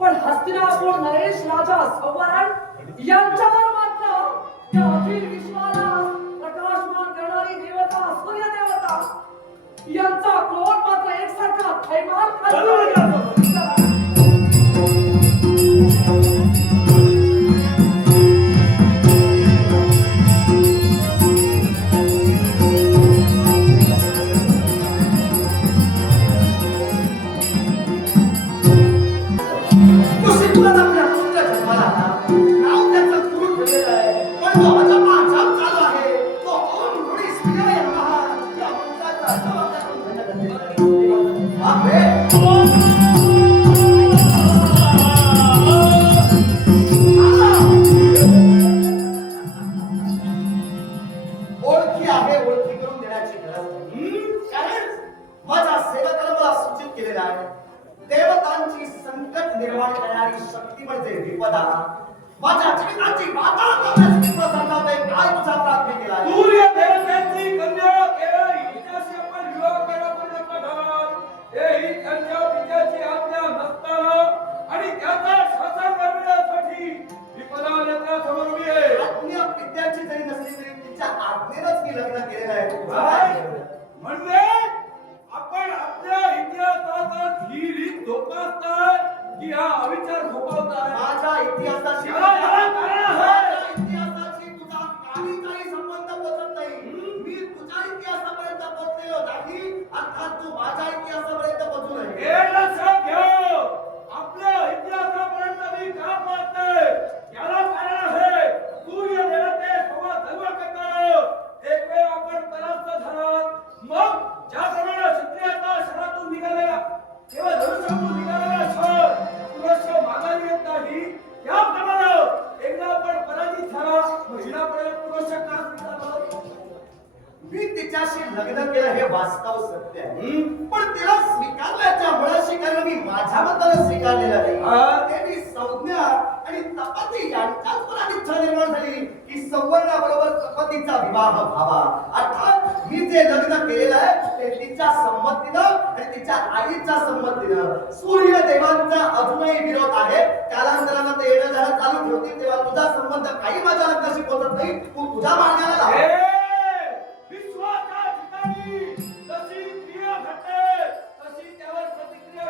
पण हस्तिनापूर नरेश राजा संवरण यांच्यावर मात्र या अखिल विश्वाला प्रकाशमान करणारी देवता सूर्य देवता यांचा क्रोध मात्र एकसारखा थैमान खातो. देवतांची संकट निर्माण करणारी शक्ती म्हणजे विपदा. माझ्या जीवनाची वाताळ करण्यासाठी प्रसन्नाने काय तुझा प्रार्थना केला? सूर्य देवतेची कन्या केवळ हिच्याशी आपण विवाह केला पण नका. ही कन्या पित्याची आज्ञा नसताना आणि त्याचा शासन करण्यासाठी विपदा नेत्या समोर उभी आहे. आज्ञा पित्याची जरी नसली तरी तिच्या आज्ञेनेच मी लग्न केलेलं आहे. म्हणजे आपण आपल्या इतिहासाचा धीरी धोकावताय की हा अविचार धोकावताय? माझ्या इतिहासाशी तुझा काही संबंध पोचत नाही. मी तुझ्या इतिहासापर्यंत पोचलेलो नाही, अर्थात तू माझ्या इतिहासापर्यंत पोचू नये. हे लक्षात ठेव, आपल्या इतिहासापर्यंत मी का पोचतोय याला कारण आहे सूर्य देवते सोबत धर्म करताना एक वेळ आपण परास्त झालात. मग ज्याप्रमाणे क्षत्रियाचा शहरातून निघालेला तेव्हा धनुष्यातून निघालेला शहर पुनश्च माघारी येत नाही, त्याप्रमाणे एकदा आपण पराजित झाला मग हिरापर्यंत पुनश्च का स्वीकारला? मी तिच्याशी लग्न केलं हे वास्तव सत्य आहे, पण तिला स्वीकारल्याच्या मुळाशी कारण मी माझ्याबद्दल स्वीकारलेलं नाही. ते मी संज्ञा आणि तपती यांच्याच मनात इच्छा निर्माण झाली की संवर्णाबरोबर तपतीचा विवाह व्हावा. अर्थात मी जे लग्न केलेलं आहे ते तिच्या संमतीनं आणि तिच्या आईच्या संमतीनं. सूर्य देवांचा अजूनही विरोध आहे. कालांतरानं ते येणं जाणं चालू ठेवतील तेव्हा तुझा संबंध काही माझ्या लग्नाशी पोचत नाही. तू तुझ्या मार्गाला लाव. जशी क्रिया घडते तशी त्यावर प्रतिक्रिया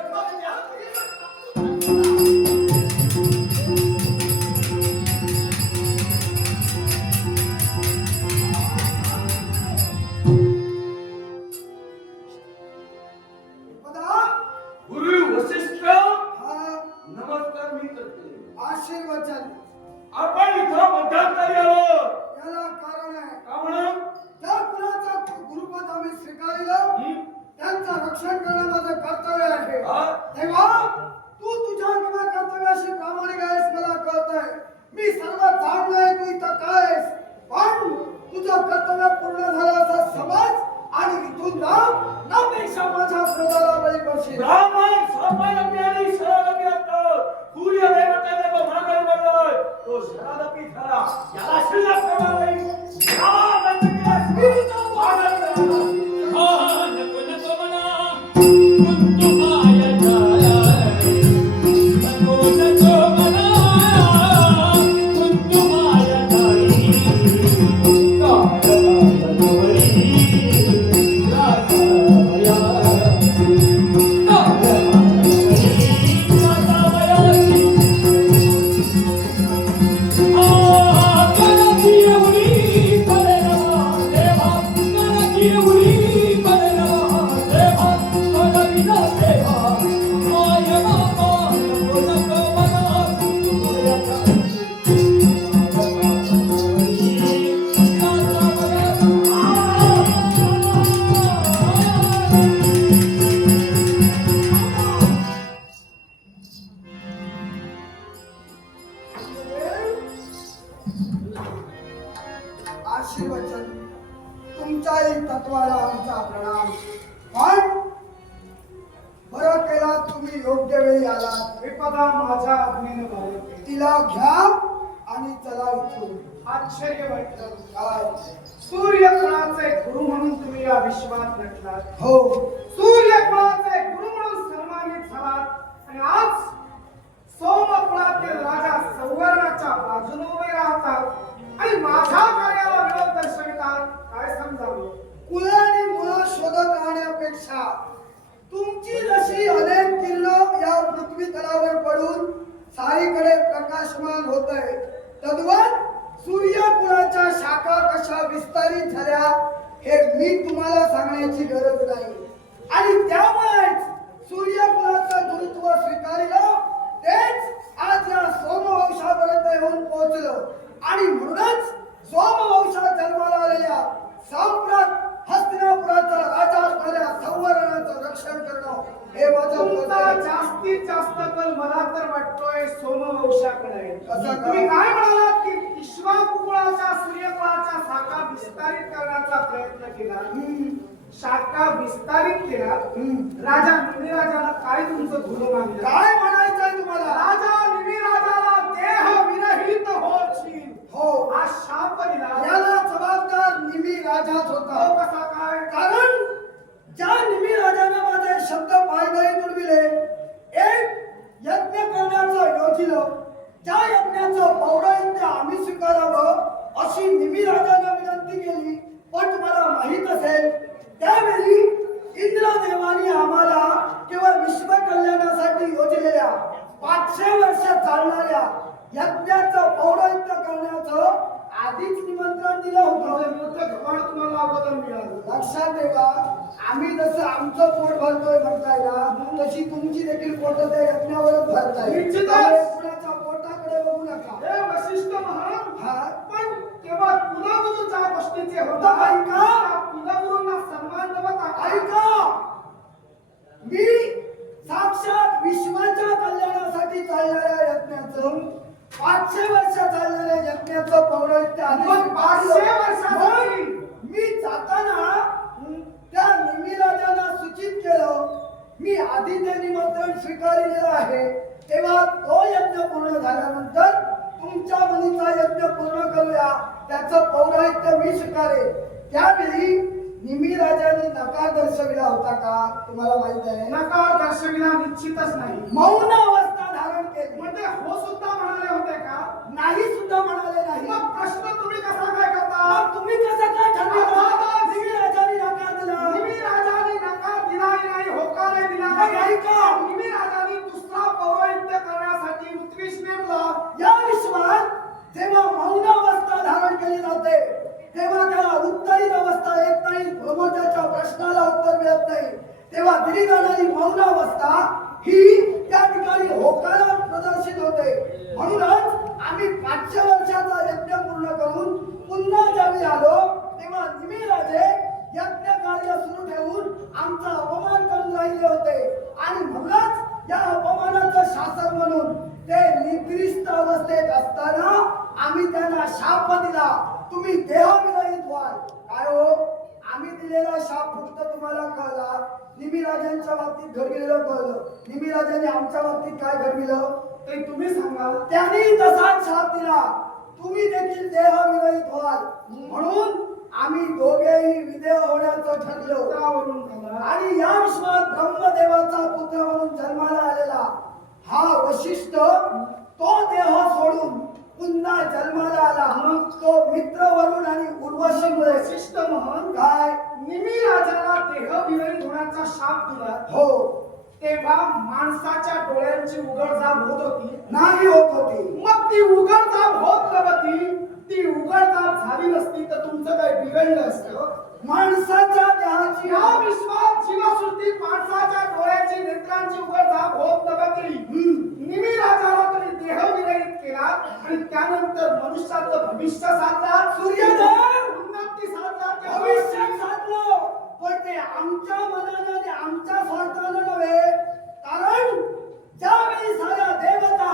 गुरु वशिष्ठ नमस्कार मी करते. आशीर्वचन आपण इथं मध्यंतरी आलो याला कारण आहे. का म्हणून? ज्या कुणाचा गुरुपद आम्ही स्वीकारलं त्यांचं रक्षण करणं माझं कर्तव्य आहे. तेव्हा तू तुझ्या किंवा कर्तव्याशी प्रामाणिक आहेस मला कळत आहे. मी सर्व जाणलोय तू इथं काय आहेस, पण तुझं कर्तव्य पूर्ण झालं असा समज आणि इथून ना पेक्षा माझ्या क्रोधाला बळी पडशील. ब्राह्मण स्वावलंबी आणि शरणागती असतात. सूर्य देवतेने तो मागायला लागलाय, तो शरणागती झाला, याला शिल्लक करणार नाही. आशीर्वचन तुमच्याही तत्वाला आमचा प्रणाम. पण बरं केला तुम्ही योग्य वेळी आलात. विपदा माझ्या आज्ञेने बाहेर पडली. तिला घ्या आणि चला इथून. आश्चर्य वाटलं. काय? सूर्यकुळाचे गुरु म्हणून तुम्ही या विश्वात नटलात. हो, सूर्यकुळाचे गुरु म्हणून सन्मानित झालात आणि आज तुझी जशी अनेक किरण या पृथ्वी तलावर पडून सारीकडे प्रकाशमान होत आहे, तद्वत सूर्यकुळाच्या शाखा कशा विस्तारित झाल्या हे मी तुम्हाला सांगण्याची गरज नाही. आणि त्यामुळेच सूर्यकुळाचं गुरुत्व स्वीकारलं, तेच आज या सोमवंशापर्यंत येऊन पोहोचलं. आणि म्हणूनच सोमवंशात जन्माला आलेल्या साम्राट हस्तिनापुराचा राजा असणाऱ्या संवरणाचं रक्षण करणं हे माझं तुमचा कर्तव्य आहे. जास्तीत जास्त कल मला तर वाटतोय सोमवंशाकडे आहे. कसा काय? तुम्ही काय म्हणालात की विश्वाकुळाच्या सूर्यकुळाच्या शाखा विस्तारित करण्याचा प्रयत्न केला, शाखा विस्तारित केला. राजा निमिराजाला काय तुमचं धुरं मागलं? काय म्हणायचंय तुम्हाला? राजा निमिराजाला देह विरहित होशील हो, हा शाप दिला. याला जबाबदार निमी राजाच तो होता. कसा काय? कारण ज्या निमी राजाने माझे शब्द पायदळी तुडविले, एक यज्ञ करण्याचं योजिलं, त्या यज्ञाचं पौराणिक आम्ही स्वीकारावं अशी निमी राजाने विनंती केली. पण तुम्हाला माहित असेल त्यावेळी इंद्रदेवानी आम्हाला केवळ विश्व कल्याणासाठी योजलेल्या 500 वर्ष चालणाऱ्या यज्ञाचं पौराणिक करण्याचं आधीच निमंत्रण दिलं होतं. मोठं घबाड तुम्हाला अगोदर मिळालं. लक्षात ठेवा, आम्ही जसं आमचं पोट भरतोय म्हणताय ना, तशी तुमची देखील पोट त्या यज्ञावरच भरताय. निश्चितच. त्यामुळे कुणाच्या पोटाकडे बघू नका. हे वशिष्ठ महान, हा, पण केवळ कुलगुरू ज्या गोष्टीचे आता होता, ऐका. त्या कुलगुरूंना सन्मान नव्हता. ऐका, मी साक्षात विश्वाच्या कल्याणासाठी चालणाऱ्या यज्ञाचं 500 वर्ष चालणाऱ्या यज्ञाचं पौराणिक मग 500 वर्षासाठी? मी जाताना त्या निमिराजांना सूचित केलं, मी आधी ते निमंत्रण स्वीकारलेलं आहे, तेव्हा तो यज्ञ पूर्ण झाल्यानंतर तुमच्या मुलीचा यज्ञ पूर्ण करूया, त्याचं पौराणिक मी स्वीकारेन. त्यावेळी निमिराजांनी नकार दर्शविला होता का तुम्हाला माहित आहे? नकार दर्शविला निश्चितच नाही. मौन अवस्था धारण केली. म्हणजे हो सुद्धा म्हणाले होते का? नाही सुद्धा म्हणाले नाही. मग प्रश्न तुम्ही कसा काय करता? मग तुम्ही कसं काय ठरवलं? निमिराजांनी नकार दिला. निमिराजांनी नकार दिलाही नाही, होकारही दिला मग ऐका. निमिराजांनी दुसरा पौरोहित्य करण्यासाठी ऋत्विज नेमला. या विश्वात जेव्हा मौन अवस्था धारण केली जाते, तेव्हा त्याला उत्तरीत अवस्था येत नाही, ब्रह्मचार्याच्या प्रश्नाला उत्तर मिळत नाही. तेव्हा दिली जाणारी मौन अवस्था ही त्या ठिकाणी होकारात प्रदर्शित होते. म्हणूनच आम्ही 500 वर्षाचा यज्ञ पूर्ण करून पुन्हा ज्यावेळी आलो, तेव्हा निमिराजे यज्ञ कार्य सुरू ठेवून आमचा अपमान करून राहिले होते. आणि म्हणूनच या अपमानाचं शासन म्हणून ते निद्रिस्त अवस्थेत असताना आम्ही त्यांना शाप दिला, तुम्ही देहविरहित व्हाल. काय हो, आम्ही दिलेला शाप फक्त तुम्हाला कळला, निमिराजांच्या बाबतीत घडविलेलं कळलं. निमिराजांनी आमच्या बाबतीत काय घडविलं ते तुम्ही सांगा. त्यांनी तसाच शाप दिला, तुम्ही देखील देहविरहित व्हाल. म्हणून आम्ही दोघेही विदेह होण्याचं ठरलो. त्यावरून झालं. आणि या विश्वात ब्रह्मदेवाचा पुत्र म्हणून जन्माला आलेला हा वशिष्ठ तो देह सोडून पुन्हा जन्माला आला. मग तो मित्र वरुण आणि उर्वशीमुळे वशिष्ठ महान काय निमिराजाला देह विरहित होण्याचा शाप दिला, हो तेव्हा माणसाच्या डोळ्यांची उघडझाप होत होती? नाही होत होती. मग ती उघडझाप होत नव्हती, ती उघडझाप झाली नसती तर तुमचं काय बिघडलं असतं? माणसाच्या देहाची या विश्वात जीवसृष्टीत माणसाच्या डोळ्याची नेत्रांची उघडझाप होत नव्हती. निमिराजाला तुम्ही देह विरहित केला आणि त्यानंतर मनुष्याचं भविष्य साधला, सूर्योदय उन्नती साधला, भविष्य साधलं. पण ते आमच्या मनाने आणि आमच्या स्वार्थाने नव्हे. कारण ज्यावेळी साऱ्या देवता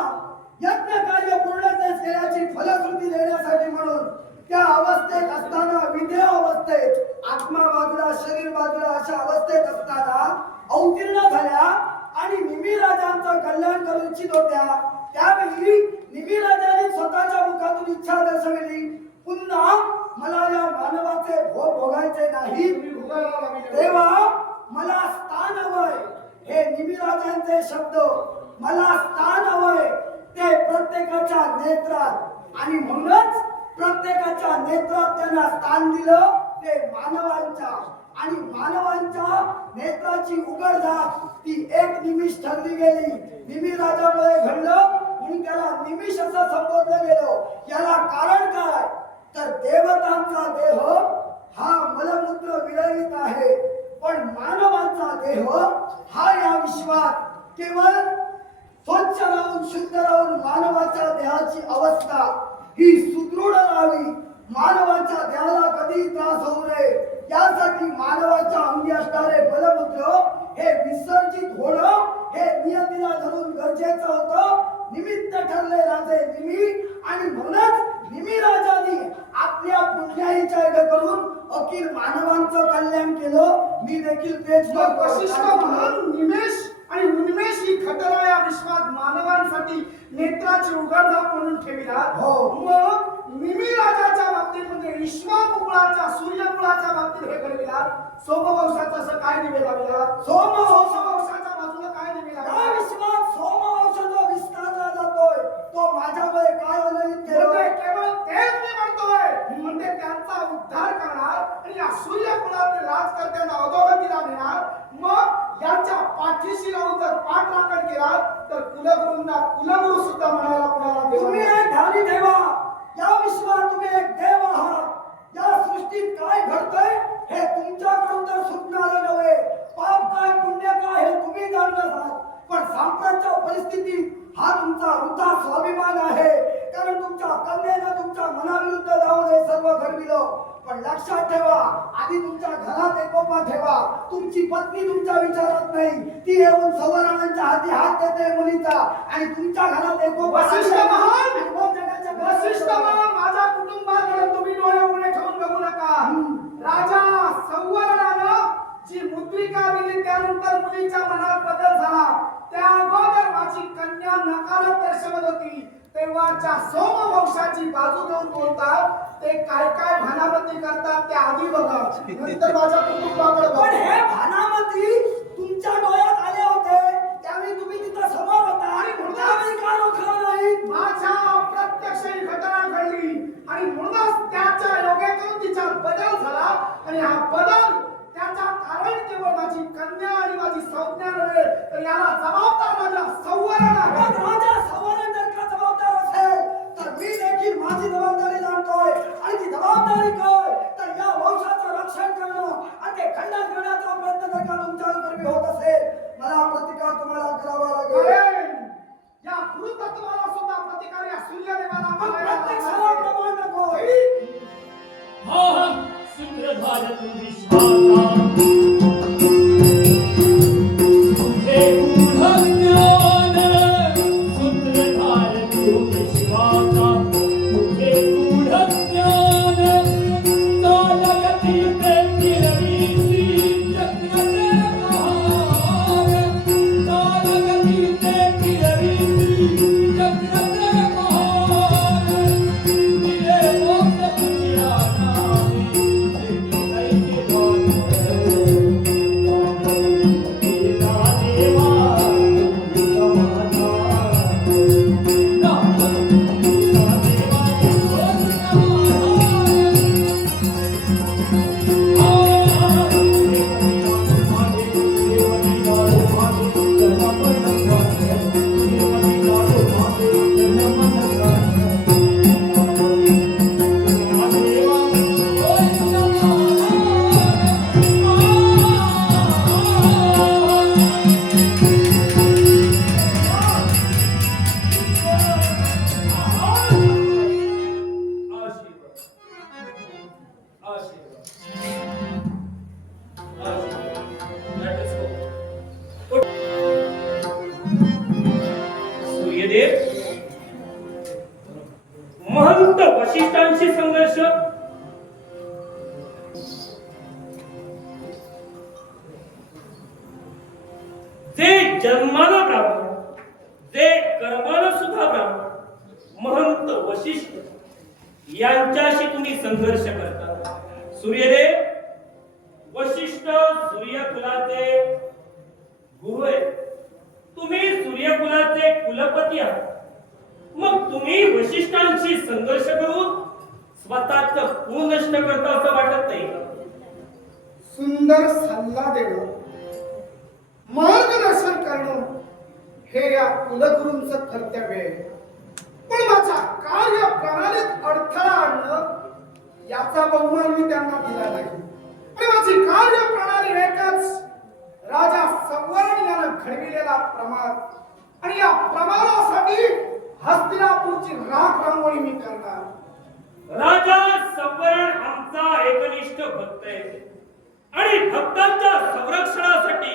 यज्ञ कार्य पूर्णतेस केल्याची फलश्रुती देण्यासाठी म्हणून त्या अवस्थेत असताना, विदेह अवस्थेत, आत्मा बाजूला शरीर बाजूला अशा अवस्थेत असताना अवतीर्ण झाल्या आणि निमिराजांचं कल्याण करू इच्छित होत्या, त्यावेळी निमिराजांनी स्वतःच्या मुखातून इच्छा दर्शवली, पुन्हा मला या मानवाचे भोग भोगायचे नाही, तेव्हा मला स्थान हवंय. हे निमिराजांचे शब्द, मला स्थान हवंय ते प्रत्येकाच्या नेत्रात. आणि म्हणूनच प्रत्येकाच्या नेत्रात त्यांना स्थान दिलं ते मानवांच्या. आणि मानवांच्या नेत्राची उघडझाप ती एक निमिष ठरली गेली. निमी राजामुळे घडलं म्हणून त्याला निमिष असं संबोधलं गेलं. याला कारण काय तर देवतांचा देह हा मलमूत्र विरहित आहे, पण मानवांचा देह हा या विश्वात केवळ स्वच्छ राहून शुद्ध राहून मानवाच्या देहाची अवस्था ही सुदृढ राहावी. मानवाच्या देहाला कधी त्रास होऊ नये यासाठी मानवाच्या अंगी असणारे मलमूत्र हे विसर्जित होणं हे नियतीला धरून गरजेचं होतं. निमित्त ठरले राजे निमी आणि म्हणूनच निमी राजाने आपल्या पुण्याईच्या करून अखिल मानवांचं कल्याण केलं. मी देखील तेच मग वशिष्ठ म्हणून निमेष आणि उन्मेष ही घटना या विश्वात मानवांसाठी नेत्राची उघडझाप म्हणून ठेविला. हो. मग निमी राजाच्या बाबतीत म्हणजे विश्वाकुळाच्या सूर्यकुळाच्या बाबतीत हे घडविला. सोमवंशाचा असं काय दिवे लावला. सोमवंशाच्या बाजूला काय दिवे या लावला. विश्वात सोमवंश जो विस्तारला जातोय तो माझ्यामुळे काय अनवित केलं. म्हणजे केवळ तेच मी म्हणतोय म्हणजे त्यांचा उद्धार करणार आणि या सूर्यकुळातील राजकर्त्यांना अधोगतीला नेणार. मग यांच्या पाठीशी राहून जर पाठराखण केला तर कुलगुरूंना कुलगुरू सुद्धा म्हणायला कुणाला देव तुम्ही नाही. एक ध्यानी ठेवा या विश्वात तुम्ही एक देव आहात. या सृष्टीत काय घडतंय हे तुमच्याकडून तर सुटणारं नव्हे. पाप काय पुण्य काय हे तुम्ही जाणणार आहात, पण सांप्रतच्या परिस्थितीत हा तुमचा वृद्धा स्वाभिमान आहे. कारण तुमच्या कन्येनं तुमच्या मनाविरुद्ध जाऊन हे सर्व घडविलं. पण लक्षात ठेवा आधी तुमच्या घरात एकोपा ठेवा. तुमची पत्नी तुमच्या विचारात नाही, ती येऊन सवरानांच्या हाती हात देते मुलीचा आणि तुमच्या घरात एकोपा वसिष्ठ महान! आणि मग जगाच्या वसिष्ठ महान, माझ्या कुटुंबाकडे तुम्ही डोळे उघडे ठेवून बघू नका. राजा सौवर्णानं जी मुद्रिका दिली त्यानंतर मुलीच्या मनात बदल झाला. त्या अगोदर माझी कन्या नकारत दर्शवत होती तेव्हाच्या सोमवंशाची बाजू घेऊन बोलतात. ते काय काय भानामती करतात ते आधी बघा, नंतर माझ्या कुटुंबाकडे पण बघा. हे भानामती तुमच्या डोळ्यात आले होते त्यावेळी तुम्ही तिथं समोर होता आणि त्यावेळी का रोखलं नाही. माझ्या अप्रत्यक्ष ही घटना घडली आणि म्हणूनच त्याच्या योगेतून तिच्यात बदल झाला आणि हा बदल त्याचा कारण केवळ माझी कन्या आणि माझी संज्ञा नव्हे तर याला जबाबदार माझा सौवर्ण आहे. पण राजा सवरण जर का जबाबदार असेल तर मी देखील माझी जबाबदारी जाणतोय आणि ती जबाबदारी काय तर या वंशाचं रक्षण करणं आणि ते खंडन करण्याचा प्रयत्न जर का तुमच्याकडे होत असेल मला प्रतिकार तुम्हाला करावा लागेल. करेन. या गुरुतत्वाला सुद्धा प्रतिकार या सूर्यदेवाला पण करायला प्रत्यक्षाला लागेल. प्रमाण नको. हा सूत्रधार तू विश्वाचा तुझे गूढ ज्ञान सूत्रधार तू विश्वाचा तुझे गूढ ज्ञान चालगती ते फिरवीची चक्रते महार चालगती ते फिरवीची चक्रते महार निरे मोक्ष तुझ्या सूर्यदेव महंत वशिष्ठांशी संघर्ष जे जन्माला ब्राह्मण जे कर्माला सुद्धा ब्राह्मण महंत वशिष्ठ यांच्याशी तुम्ही संघर्ष करता. सूर्यदेव वशिष्ठ सूर्यकुलाचे गुरु आहेत. तुम्ही सूर्यकुलाचे कुलपती आहात. मग तुम्ही वशिष्ठांशी संघर्ष करून स्वतःच कुळ नष्ट करता असं वाटत नाही का? सुंदर सल्ला देणं, मार्गदर्शन करणं हे या कुलगुरूंचं कर्तव्य आहे. पण माझ्या कार्यप्रणालीत अडथळा आणणं याचा बहुमान मी त्यांना दिला नाही. आणि माझी कार्यप्रणाली एकच, राजा संवरण यानं घडविलेला प्रमाण, आणि या प्रमाणासाठी हस्तिनापूरची राख रांगोळी मी करणार. राजा संवरण आमचा एकनिष्ठ भक्त आहे आणि भक्तांच्या संरक्षणासाठी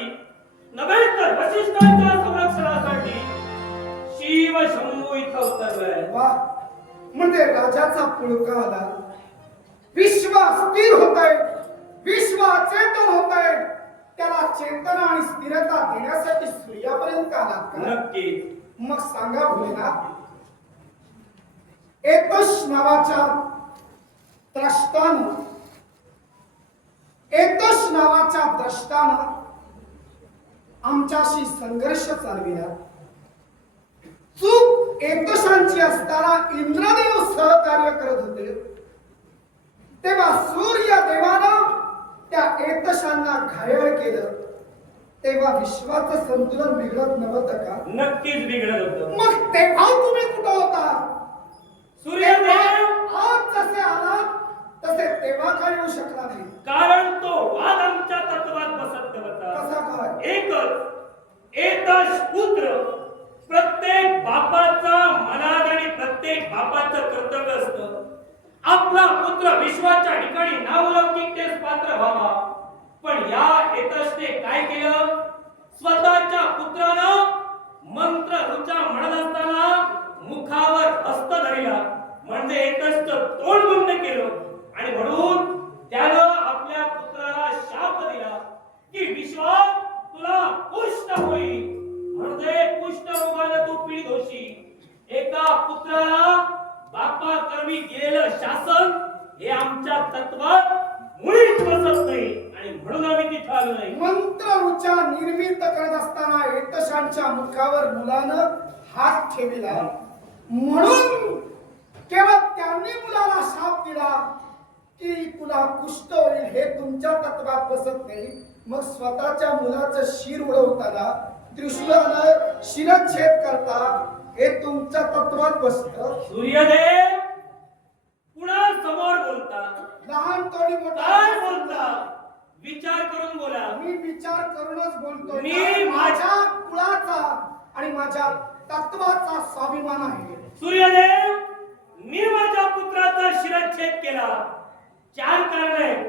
नव्हे तर वशिष्ठांच्या संरक्षणासाठी शिव शंभू इथं उतरलाय. वा, म्हणजे राजाचा पुळका आला, विश्व स्थिर होत आहे, विश्व अचेतन होत आहे, त्याला चेतना आणि स्थिरता देण्यासाठी सूर्यापर्यंत आला का? नक्की. मग सांगा भोलेनाथ, एतश नावाच्या द्रष्टानं, एतश नावाच्या द्रष्टानं आमच्याशी संघर्ष चालविला. चूक एतशांची असताना इंद्रदेव सहकार्य करत होते, तेव्हा सूर्य देवानं त्या एतशांना घायल केलं, तेव्हा विश्वाचं संतुलन बिघडत नव्हतं का? नक्कीच बिघडत होतं. मग तेव्हा तुम्ही कुठं होता? सूर्यदेव आज जसे आलात तसे तेव्हा काय येऊ शकला नाही. कारण तो वाद आमच्या तत्वात बसत नव्हता. कसा काय? एकच एतश पुत्र, प्रत्येक बापाचा मनात आणि प्रत्येक बापाचं कर्तव्य असतं आपला पुत्र विश्वाच्या ठिकाणी नावलौकिकतेस पात्र व्हावा. पण या एतशने काय केलं? स्वतःच्या पुत्रानं मंत्र ऋचा म्हणत असताना मुखावर हस्त धरला, म्हणजे एतशचं तोंड बंद केलं आणि म्हणून त्यानं आपल्या पुत्राला शाप दिला की विश्वा तुला कुष्ठ होईल, म्हणजे कुष्ठ रोगाने तू पीडित होशील. एका पुत्राला बापा कर्मी दिलेलं शासन हे आमच्या तत्वात मुळीच बसत नाही आणि म्हणून आम्ही तिथं आलो नाही. मंत्र ऋचा निर्मित करत असताना एतशांच्या मुखावर मुलानं हात ठेवला, म्हणून केवळ त्यांनी मुलाला शाप दिला की तुला कुष्ठ होईल, हे तुमच्या तत्वात बसत नाही. मग स्वतःच्या मुलाचं शिर उडवताना त्रिशूळानं शिरच्छेद करता, हे तुमच्या तत्वात बसतं. सूर्यदेव पुन्हा समोर बोलता, लहान तोडी मोठा काय बोलता? विचार करून बोला. मी विचार करूनच बोलतो. मी माझ्या कुळाचा आणि माझ्या तत्वाचा स्वाभिमान आहे. सूर्यदेव, मी माझ्या पुत्राचा शिरच्छेद केला. 4 कारण आहेत.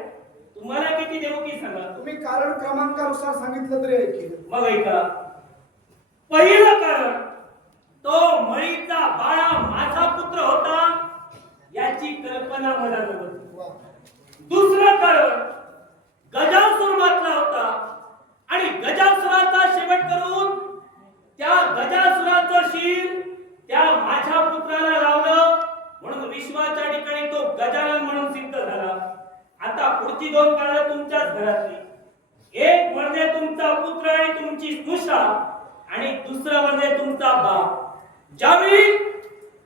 तुम्हाला किती देऊ की सांगा? तुम्ही कारण क्रमांकानुसार सांगितलं तरी ऐकेल. मग ऐका. पहिलं कारण, तो मळीचा बाळा माझा पुत्र होता याची कल्पना मला नव्हती. वा. दुसरं कारण, गजासुर मारला होता आणि गजासुराचा शेवट करून त्या गजासुराचं शिर त्या माझ्या पुत्राला लावलं, म्हणून विश्वाच्या ठिकाणी तो गजानन म्हणून सिद्ध झाला. आता पुढची 2 कारण तुमच्याच घरातली. एक म्हणजे तुमचा पुत्र आणि तुमची स्नुषा, आणि दुसरं म्हणजे तुमचा बाप. ज्यावेळी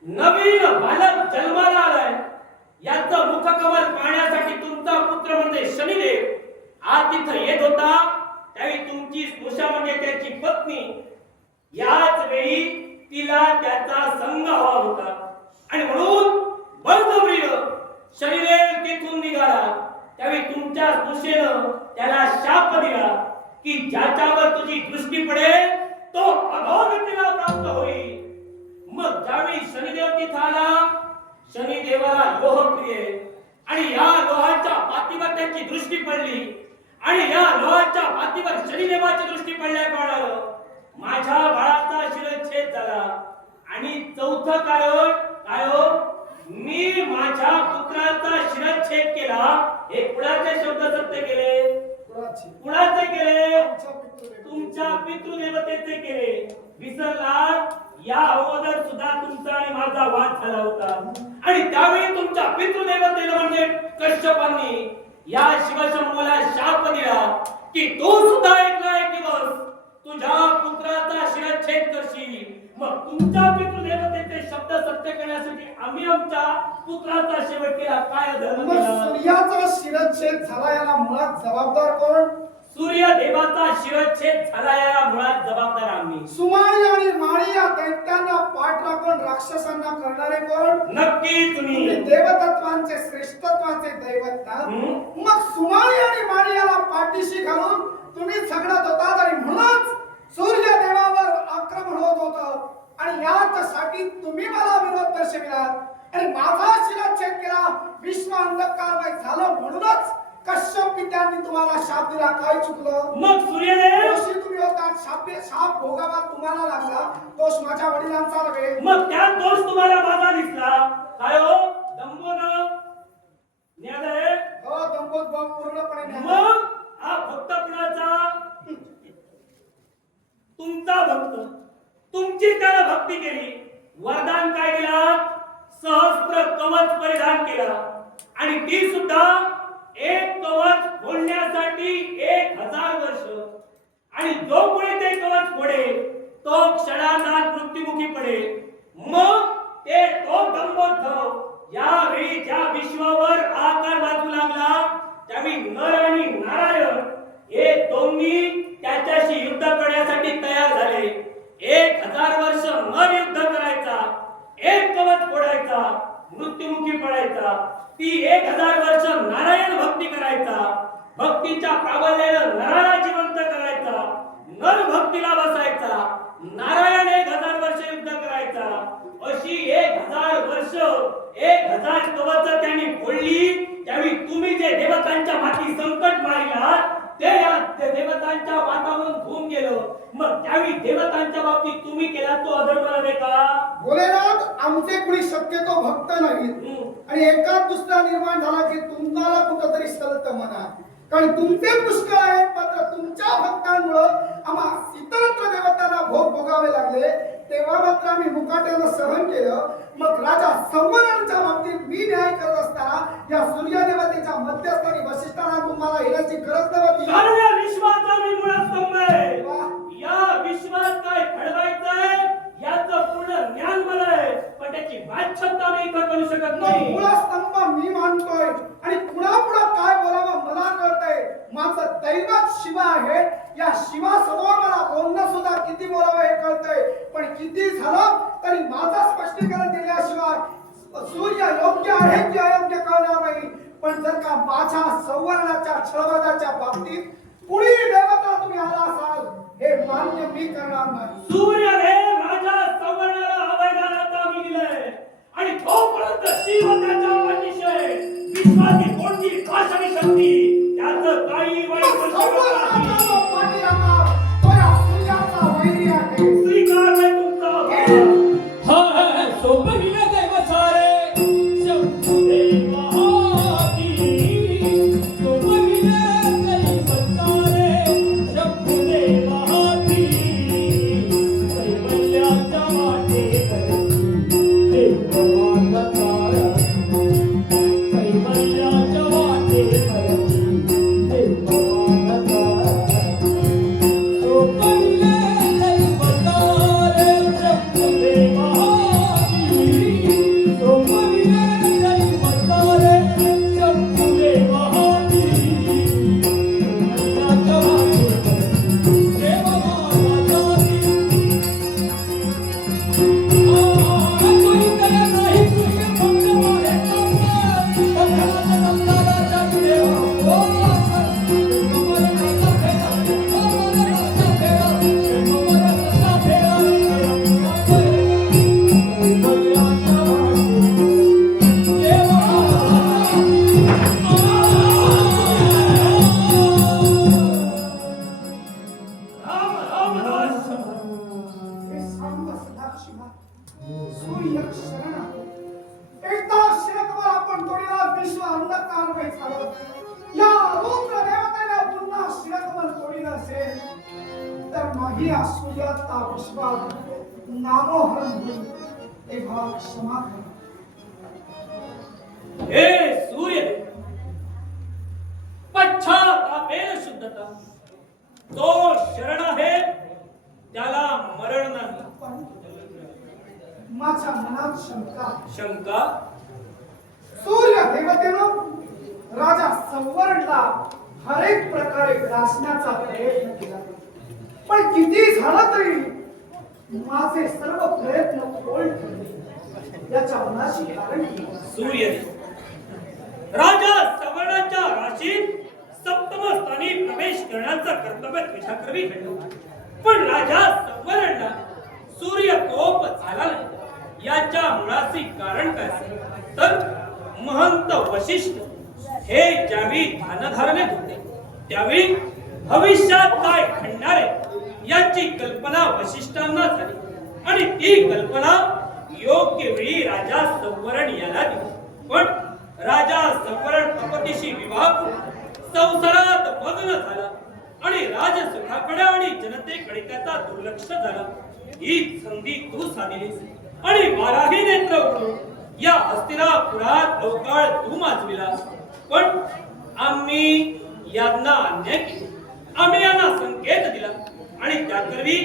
नवीन बालक जन्माला आलाय, याचं मुखकमल पाहण्यासाठी तुमचा पुत्र म्हणजे शनिदेव आज तिथं येत होता, त्यावेळी तुमची स्नुषा म्हणजे त्याची पत्नी याच वेळी तिला त्याचा संग हवा होता, आणि म्हणून बळजबरीनं शनिदेव तिथून निघाला. त्यावेळी तुमच्या स्नुषेनं त्याला शाप दिला की ज्याच्यावर तुझी दृष्टी पडेल तो अधोगतीला प्राप्त होईल. मग ज्यावेळी शनिदेव तिथं आला, शनिदेवाला लोह प्रिय, आणि या लोहाच्या पातीवर त्याची दृष्टी पडली, आणि या लोहाच्या पातीवर शनिदेवाची दृष्टी पडल्या कारणानं माझ्या बाळाचा शिरच्छेद झाला. आणि चौथं कारण काय हो? मी माझ्या पुत्राचा शिरच्छेद केला. हे कुणाचे शब्द सत्य केले? कुणाची? कुणाचे केले? आमच्या पितृदेवतेचे. तुमच्या पितृदेवतेचे केले. विसरलात? या अगोदर सुद्धा तुमचा आणि माझा वाद झाला होता, आणि त्यावेळी तुमच्या पितृदेवतेला म्हणजे कश्यपांनी या शिवशंभूला शाप दिला की तो सुद्धा एक ना एक दिवस तुझ्या पुत्राचा शिरच्छेद करशील. मग तुमच्या पितृदेवतेचे शब्द सत्य सत्य करण्यासाठी आम्ही आमच्या पुत्राचा शेवट केला. काय अधर्म मग केला? सूर्याचा शिरच्छेद झाला याला मुळात जबाबदार कोण? सूर्यदेवाचा शिरच्छेद झाला या मुळात जबाबदार आम्ही. सुमाळी आणि माळी या दैत्यांना पाठ राखून राक्षसांना करणारे कोण? नक्की तुम्ही तुम्ही. देवतत्वांचे श्रेष्ठत्वाचे दैवत ना. मग सुमाळी आणि माळी याला पाठीशी घालून तुम्ही झगडत होतात आणि म्हणूनच सूर्यदेवावर आक्रमण होत होतं आणि याच्यासाठी तुम्ही मला विरोध दर्शविलात आणि माझा शिरच्छेद केला. विश्व अंधकारमय झालं म्हणूनच कश्यप पित्यांनी तुम्हाला शाप दिला. काय चुकलं? मग सूर्यदेव दोषी तुम्ही होतात. शाप भोगावा तुम्हाला लागला. दोष माझ्या वडिलांचा नव्हे. मग त्यात दोष तुम्हाला माझा दिसला. काय हो दंभोन न्याय. हो दंपोद्भव पूर्णपणे न्याय. मग हा भक्त कुणाचा? तुमचा भक्त. तुमची त्याला भक्ती केली. वरदान काय दिला? सहस्त्र कवच परिधान केला आणि ती सुद्धा एक कवच फोडण्यासाठी 1000 वर्ष. आणि जो कोणी ते कवच फोडेल तो क्षणार्धात मृत्युमुखी पडेल. मग ते तो दंभोद्धव यावेळी ज्या विश्वावर आकार बाजू लागला त्यावेळी नर आणि नारायण हे दोन्ही त्याच्याशी युद्ध करण्यासाठी तयार झाले. 1000 वर्ष नर युद्ध करायचा, एक कवच फोडायचा, मृत्युमुखी पडायचा. ती 1000 वर्ष नारायण भक्ती करायचा. भक्तीच्या प्राबल्यानं नराला जिवंत करायचा. नर भक्तीला बसायचा. नारायण 1000 वर्ष युद्ध करायचा. अशी 1000 वर्ष 1000 कवच त्यांनी फोडली. त्यावेळी तुम्ही जे देवतांच्या माती संकट मारिलात ते या देवतांच्या वातावरण धुवून गेलं. मग त्यावेळी देवतांच्या बाबतीत तुम्ही केला तो अधर्म नव्हे का? भोलेनाथ आमचे कुणी शक्यतो भक्त नाहीत आणि एकाच दुसरा निर्माण झाला की तुम्हाला कुठंतरी सलत म्हणा. कारण तुमचे पुष्कळ आहेत मात्र तुमच्या भक्तांमुळं आम्हा इतरत्र देवतांना भोग भोगावे लागले. तेव्हा मात्र आम्ही मुकाट्यानं सहन केलं. मग राजा संवरांच्या बाबतीत मी न्याय करत असताना या सूर्यदेवतेच्या मध्यस्थानी वशिष्ठांना तुम्हाला येण्याची गरज नव्हती. सर्व विश्वाचा मी मुळात स्तंभ आहे. वा. या विश्वात काय घडवायचंय याचं पूर्ण ज्ञान मला आहे, पण त्याची वाच्यता मी इथं करू शकत नाही. मुळा स्तंभ मी मानतोय आणि पुढं काय बोलावं मला कळतंय. माझं दैवत शिव आहे. या शिवासमोर मला बोलणं सुद्धा किती बोलावं हे कळतंय. पण किती झालं तरी माझं स्पष्टीकरण दिल्याशिवाय सूर्य योग्य आहे की अयोग्य कळणार नाही. पण जर का माझ्या संवरणाच्या छळवादाच्या बाबतीत कुणी देवता तुम्ही आला असाल हे मान्य मी करणार नाही. सूर्यदेव राजा संवर्णाला अवैधानाचा मी दिलंय आणि तोपर्यंत शिव त्याच्या पाठीशी आहे. विश्वाची कोणती भाषणी शक्ती त्याचं काही वाईट करू शकत नाही. पाठी राखा. तो या सूर्याचा वैरी आहे. स्वीकार आहे तुमचा. सोपविले देव सारे शंभुदेव हाती. सोपविले देव सारे शंभुदेव हाती. कैवल्याच्या वाटेवरती देव माझा तारा. कैवल्याच्या वाटेवरती देव माझा तारा. सोपविले देव सारे शंभुदेव सूर्य शरण आहे. एकदा शिरकवर आपण तोडीला विश्व अंधकारमय झालं. या रुद्र देवतेने पुन्हा शिरकवर तोडीला असेल तर नाही या सूर्याचा विश्वात नामोहरण होईल. तेव्हा क्षमा करा. हे सूर्यदेव पश्चातापेन शुद्धता. जो शरण आहे त्याला मरण नाही. माझ्या मनात शंका आहे. शंका? सूर्य देवतेनं राजा संवरणला हरेक प्रकारे ग्रासण्याचा प्रयत्न केला, पण किती झालं तरी माझे सर्व प्रयत्न फोल ठरले. याच्या मनाशी कारण की सूर्य राजा सवर्णाच्या राशीत सप्तम स्थानी प्रवेश करण्याचं कर्तव्य तुझ्याकरवी घडलं, पण राजा सवर्णला सूर्य कोप झाला नाही. याच्या मुळाचे कारण काय असेल तर महंत वशिष्ठ हे ज्यावेळी ध्यानधारणेत होते त्यावेळी भविष्यात काय घडणार आहे याची कल्पना वशिष्ठांना झाली, आणि ती कल्पना योग्य वेळी राजा संवरण याला दिली. पण राजा संवरण तपतीशी विवाह करून संसारात मग्न झाला आणि राजसुखाकडे आणि जनतेकडे त्याचा दुर्लक्ष झालं. ही संधी तू साधलीस आणि बाराही नेत्र उघडून या हस्तिनापुरात अवकाळ तू माजविलास, पण आम्ही यांना अन्याय केला. आम्ही यांना संकेत दिला आणि त्याकरवी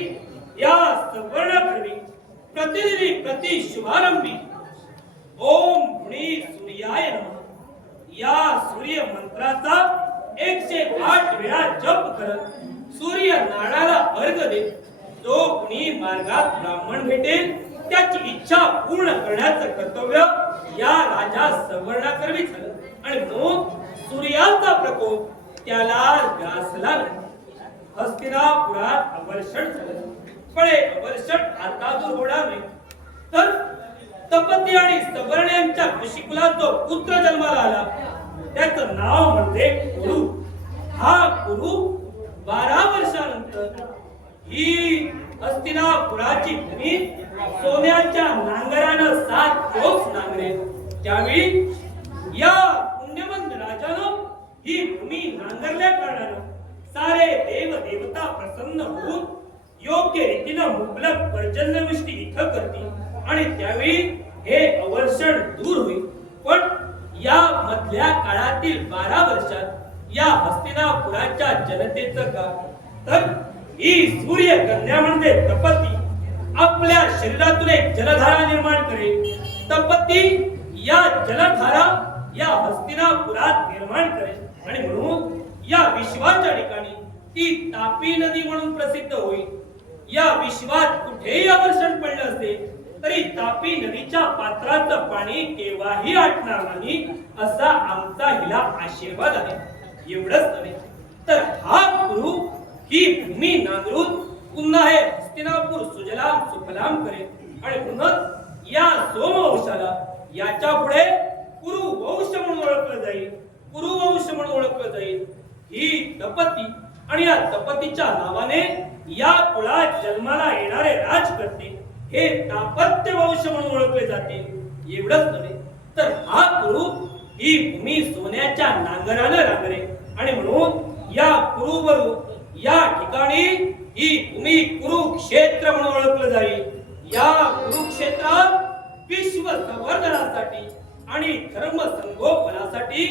या संवर्णाकरवी प्रतिनिधी प्रति शुभारंभी ओम भुणी सूर्याय नमः या सूर्य मंत्राचा 108 वेळा जप करत सूर्य नाडाला अर्घ देत जो कुणी मार्गात ब्राह्मण भेटेल त्याची इच्छा पूर्ण करण्याचं कर्तव्य या राजा संवर्णाकरवी झालं, आणि म्हणून सूर्याचा प्रकोप त्याला ग्रासला नाही. हस्तिनापुरात अवर्षण झालं, पण हे अवर्षण आता दूर होणार नाही, तर तपती आणि सवर्ण यांच्या ऋषिकुलात जो पुत्र जन्माला आला त्याचं नाव म्हणजे कुरु. हा कुरु 12 वर्षानंतर ही हस्तिनापुराची भूमी सोन्याच्या नांगरानं 7 कोस नांगरे. त्यावेळी या पुण्यवंत राजानं ही भूमी नांगरल्या कारणानं सारे देव देवता प्रसन्न होऊन योग्य रीतीनं मुबलक पर्जन्यवृष्टी इथं करतील आणि त्यावेळी हे अवर्षण दूर होईल. पण या मधल्या काळातील 12 वर्षात या हस्तिनापुराच्या जनतेचं का तर ही सूर्य कन्या म्हणजे तपती आपल्या शरीरातून एक जलधारा निर्माण करेल. तपती या जलधारा या हस्तिनापुरात निर्माण करेल आणि म्हणून या विश्वाच्या ठिकाणी ती तापी नदी म्हणून प्रसिद्ध होईल. या विश्वात कुठेही अवर्षण पडलं असेल तरी तापी नदीच्या पात्राचं पाणी केव्हाही आटणार नाही असा आमचा हिला आशीर्वाद आहे. एवढंच नव्हे तर हा कुरु ही भूमी नांगरून पुन्हा हे हस्तिनापूर सुजलाम सुफलाम करेल आणि म्हणून या सोमवंशाला याच्या पुढे कुरु वंश म्हणून ओळखलं जाईल. कुरु वंश म्हणून ओळखलं जाईल. ही तपती आणि या तपतीच्या नावाने या कुळात जन्माला येणारे राजकर्ते हे दाम्पत्य वंश म्हणून ओळखले जातील. एवढंच नव्हे तर हा कुरु ही भूमी सोन्याच्या नांगरानं नांगरे आणि म्हणून या कुरुवरून या ठिकाणी ही भूमी कुरुक्षेत्र म्हणून ओळखलं जाईल. या कुरुक्षेत्रात विश्व संवर्धनासाठी आणि धर्म संगोपनासाठी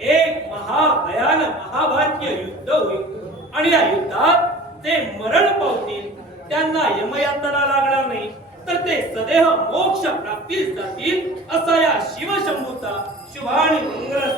एक महाभयान महाभारतीय युद्ध होईल आणि या युद्धात ते मरण पावतील त्यांना यमयातना लागणार नाही तर ते सदेह मोक्ष प्राप्तीस जातील असा या शिवशंभूचा शुभाणी मंगल